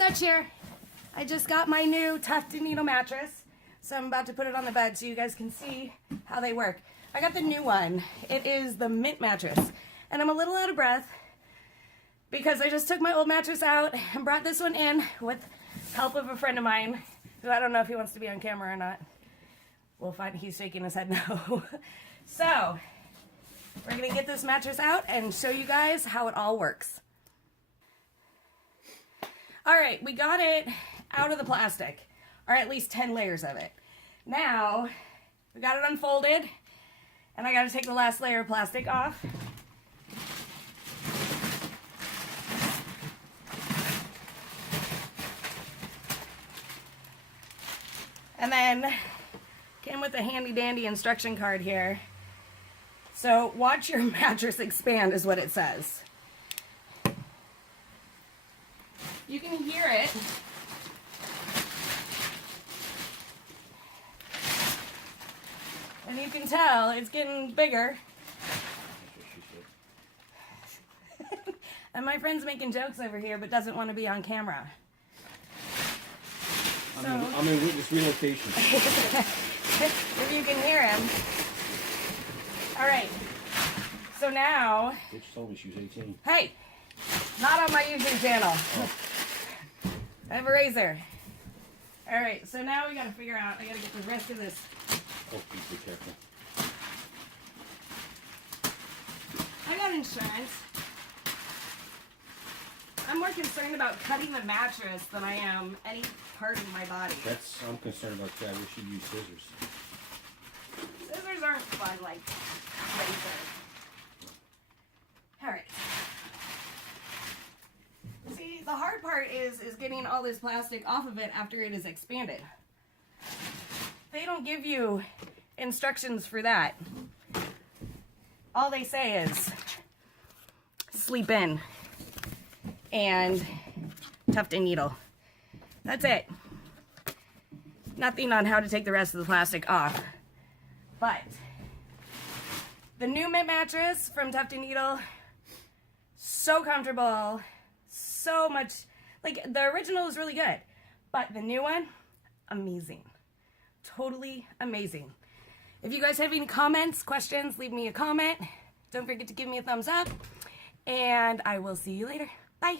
Dutch here. I just got my new Tuft needle mattress, so I'm about to put it on the bed so you guys can see how they work. I got the new one. It is the mint mattress, and I'm a little out of breath because I just took my old mattress out and brought this one in with help of a friend of mine, who I don't know if he wants to be on camera or not. We'll find. He's shaking his head no. So we're gonna get this mattress out and show you guys how it all works. All right, we got it out of the plastic, or at least 10 layers of it. Now, we got it unfolded, and I gotta take the last layer of plastic off. And then, came with a handy dandy instruction card here. So, watch your mattress expand is what it says. You can hear it. And you can tell it's getting bigger. And my friend's making jokes over here, but doesn't want to be on camera. I'm in witness relocation. If you can hear him. All right. So now. Bitch told me she was 18. Hey, not on my YouTube channel. Oh. I have a razor. All right. So now we got to figure out. I got to get the rest of this. Oh, please be careful. I got insurance. I'm more concerned about cutting the mattress than I am any part of my body. I'm concerned about that. We should use scissors. Scissors aren't fun like razors. All right. See, the hard part is getting all this plastic off of it after it is expanded. They don't give you instructions for that. All they say is sleep in and tuft and needle. That's it. Nothing on how to take the rest of the plastic off. But the new mint mattress from Tuft and Needle, so comfortable, so much, like the original is really good, but the new one, amazing. Totally amazing. If you guys have any comments, questions, leave me a comment. Don't forget to give me a thumbs up, and I will see you later. Bye.